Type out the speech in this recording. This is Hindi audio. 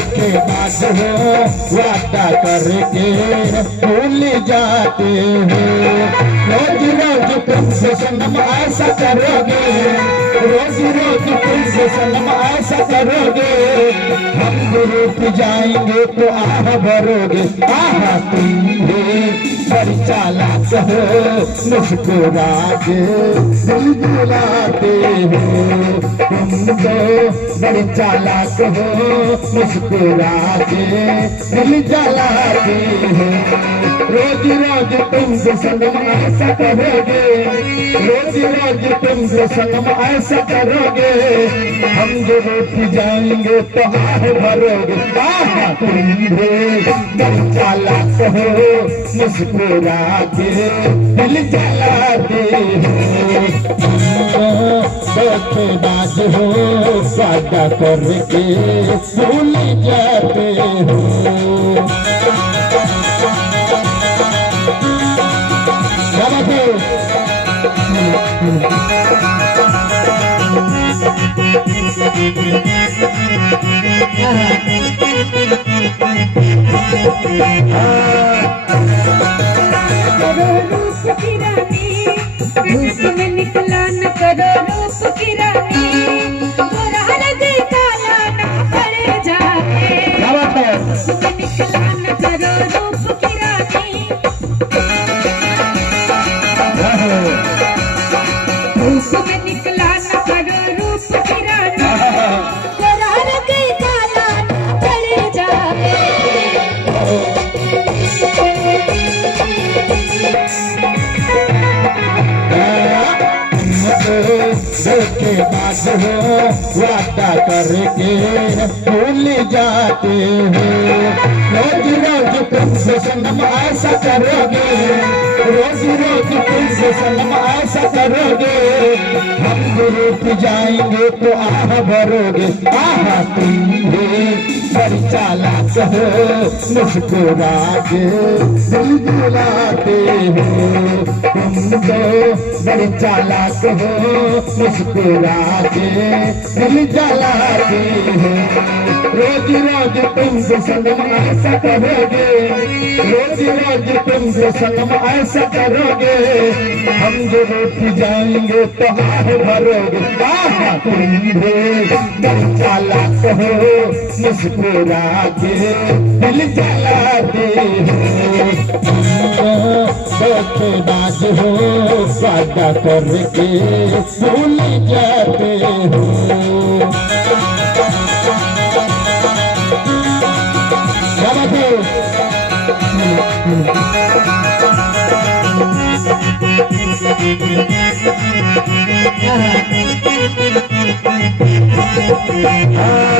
धोखेबाज हो वादा करके भूल जाते हो। रोज रोज तुमसे सनम ऐसा करोगे, रोज रोज तुमसे सनम ऐसा करोगे, हम रूठ जाएंगे तो आह भरोगे। आह तुम बड़ी चालाक हो, मुस्कुरा के दिल बुलाते हो। तुम तो बड़ी चालाक हो, मुस्कुरा के दिल जलाते हो। रोज रोज तुमसे सनम ऐसा करोगे, रोज रोज तुमसे सनम ऐसा करोगे, हम जो रूठ जाएंगे तो आह भरोगे। आह तुम बड़ी चालाक हो, मुस्कुरा के दिल जलाते हो। धोखेबाज हो वादा करके भूल जाते हो। धूप में निकला न करो रूप की रानी, गोरा रंग काला ना पड़ जाए। धूप में निकला न करो रूप की रानी, धूप में निकला न करो रूप की रानी, गोरा रंग काला ना पड़ जाए। धोखेबाज हो वादा करके भूल जाते हो। रोज रोज तुमसे सनम ऐसा करोगे, रोज रोज तुमसे सनम ऐसा करोगे, हम रूठ जाएंगे तो आह भरोगे। आह तुम बड़ी चालाक हो, मुस्कुरा के दिल बुलाते हो। तुम तो बड़ी चालाक हो, मुस्कुरा के दिल जलाते हो। रोज रोज तुमसे सनम ऐसा करोगे, रोज रोज तुमसे सनम ऐसा करोगे, हम जो रूठ जाएंगे तो आह भरोगे। आह तुम बड़ी चालाक हो, मुस्कुरा के दिल जलाते हो। धोखेबाज हो वादा करके भूल जाते हो। हाँ